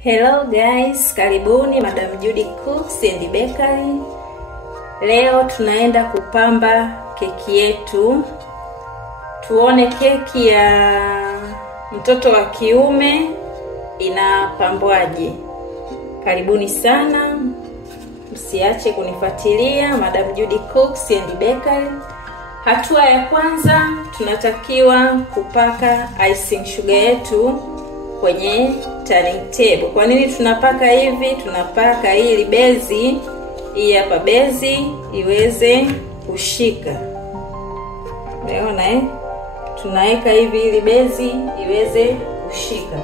Hello guys, karibuni Madam Judy Cooks and Bakery. Leo tunaenda kupamba keki yetu. Tuone keki ya mtoto wa kiume inapambwaje. Karibuni sana. Msiache kunifuatilia Madam Judy Cooks and Bakery. Hatua ya kwanza, tunatakiwa kupaka icing sugar yetu kwenye turning table. Kwa nini tunapaka hivi? Tunapaka ili bezi hii hapa bezi iweze kushika. Unaona tunaweka hivi ili bezi iweze kushika.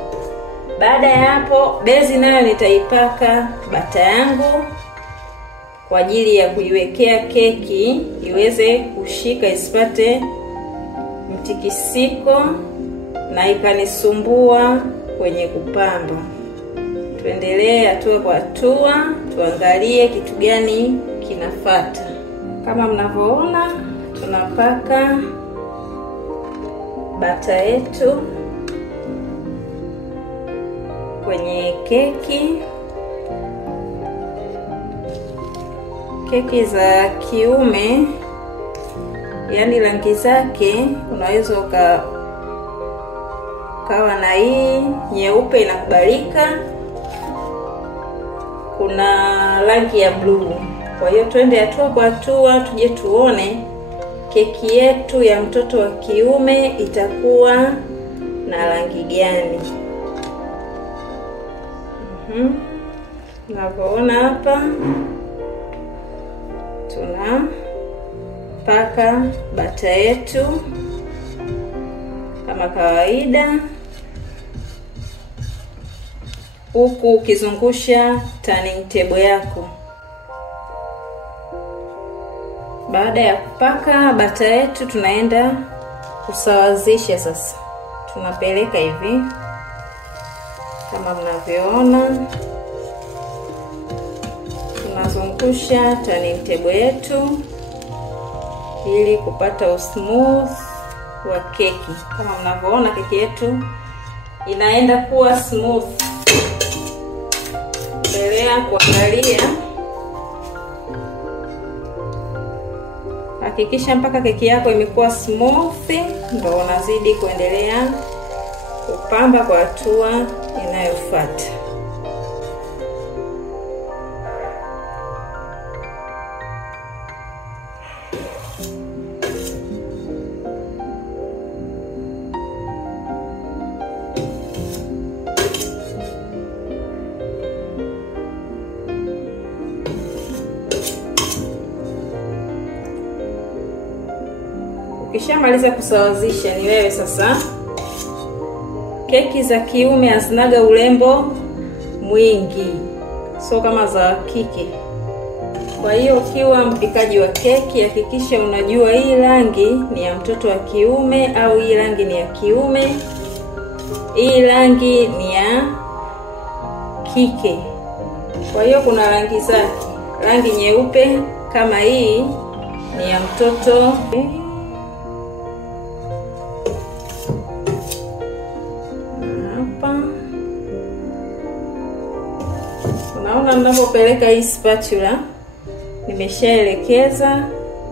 Baada ya hapo bezi nayo nitaipaka bata yangu kwa ajili ya kuiwekea keki iweze kushika, isipate mtikisiko na ikanisumbua kwenye kupamba. Tuendelee hatua kwa hatua, tuangalie kitu gani kinafuata. Kama mnavyoona tunapaka bata yetu kwenye keki. Keki za kiume, yani rangi zake unaweza ukawa na hii nyeupe inakubalika. Kuna rangi ya blue. Kwa hiyo twende hatua kwa hatua tuje tuone keki yetu ya mtoto wa kiume itakuwa na rangi gani. Unavyoona hapa tunapaka bata yetu kama kawaida, huku ukizungusha turning table yako. Baada ya kupaka bata yetu tunaenda kusawazisha sasa. Tunapeleka hivi kama mnavyoona, tunazungusha turning table yetu ili kupata usmooth wa keki. Kama mnavyoona keki yetu inaenda kuwa smooth. Endelea kuangalia, hakikisha mpaka keki yako imekuwa smooth, ndio unazidi kuendelea kupamba kwa hatua inayofuata. Ukishamaliza kusawazisha ni wewe sasa. Keki za kiume hazinaga urembo mwingi, sio kama za kike. Kwa hiyo ukiwa mpikaji wa keki, hakikisha unajua hii rangi ni ya mtoto wa kiume au hii rangi ni ya kiume, hii rangi ni ya kike. Kwa hiyo kuna rangi zake. Rangi nyeupe kama hii ni ya mtoto. Unaona ninapopeleka hii spatula, nimeshaelekeza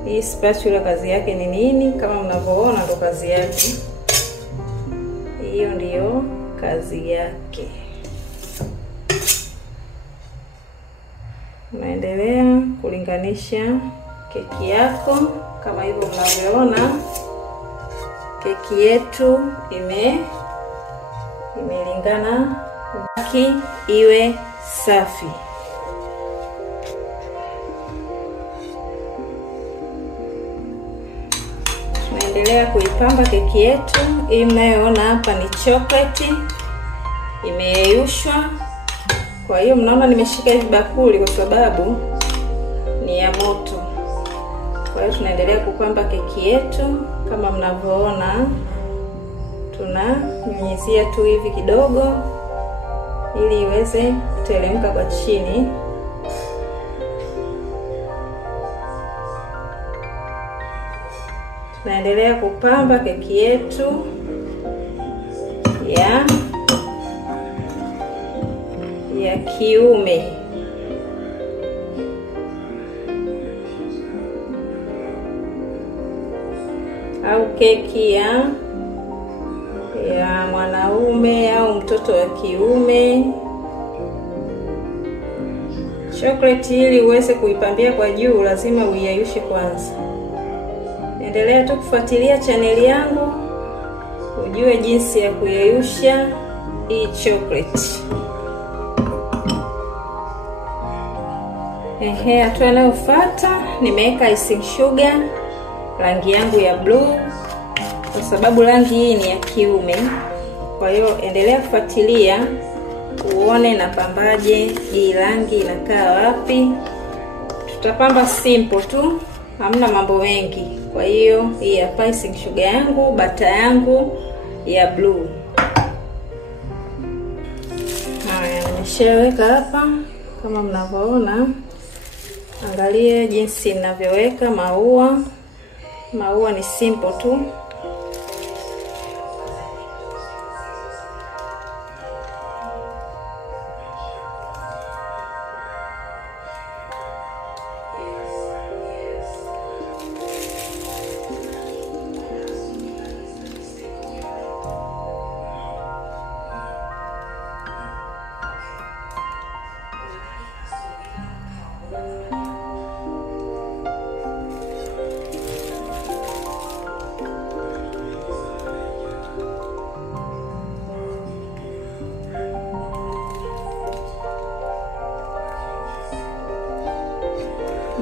hii spatula kazi yake ni nini. Kama mnavyoona ndo kazi yake. Hiyo ndiyo kazi yake. Unaendelea kulinganisha keki yako kama hivyo mnavyoona. Keki yetu imelingana, baki iwe safi. Tunaendelea kuipamba keki yetu. Hii mnayoona hapa ni chocolate, imeyeyushwa. Kwa hiyo mnaona nimeshika hivi bakuli kwa sababu ni ya moto. Kwa hiyo tunaendelea kupamba keki yetu kama mnavyoona. Tunanyunyizia tu hivi kidogo ili iweze kuteremka kwa chini. Tunaendelea kupamba keki yetu ya ya kiume. Au keki ya mwanaume au mtoto wa kiume. Chocolate ili uweze kuipambia kwa juu lazima uiyayushe kwanza. Endelea tu kufuatilia chaneli yangu ujue jinsi ya kuyayusha hii chocolate. Hatua inayofuata nimeweka icing sugar rangi yangu ya blue kwa sababu rangi hii ni ya kiume. Kwa hiyo endelea kufuatilia uone napambaje hii rangi inakaa wapi. Tutapamba simple tu, hamna mambo mengi. Kwa hiyo hii hapa icing sugar yangu, bata yangu ya blue. Haya, nimeshaweka hapa kama mnavyoona. Angalia jinsi ninavyoweka maua. Maua ni simple tu.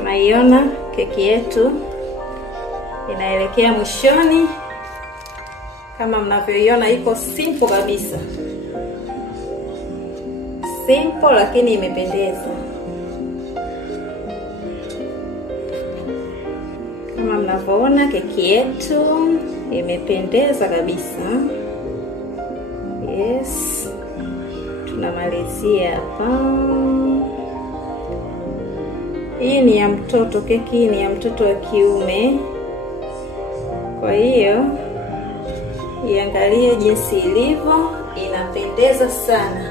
Naiona keki yetu inaelekea mwishoni. Kama mnavyoiona iko simple kabisa. Simple lakini imependeza. Kama mnavyoona keki yetu imependeza kabisa. Yes. Tunamalizia hapa. Hii ni ya mtoto, keki hii ni ya mtoto wa kiume. Kwa hiyo iangalie jinsi ilivyo, inapendeza sana.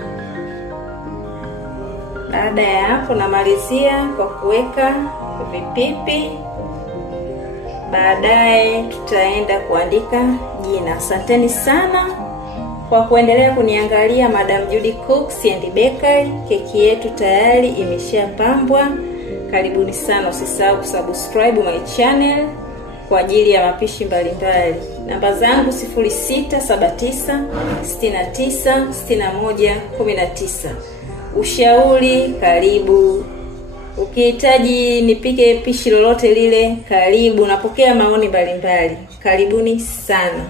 Baada ya hapo namalizia kwa kuweka vipipi. Baadaye tutaenda kuandika jina. Asanteni sana kwa kuendelea kuniangalia Madam Judy Cooks and Bakery. Keki yetu tayari imeshapambwa. Karibuni sana, usisahau kusubscribe my channel kwa ajili ya mapishi mbalimbali. Namba zangu 0679 69 61 19. Ushauri karibu. Ukihitaji nipike pishi lolote lile karibu, napokea maoni mbalimbali. Karibuni sana.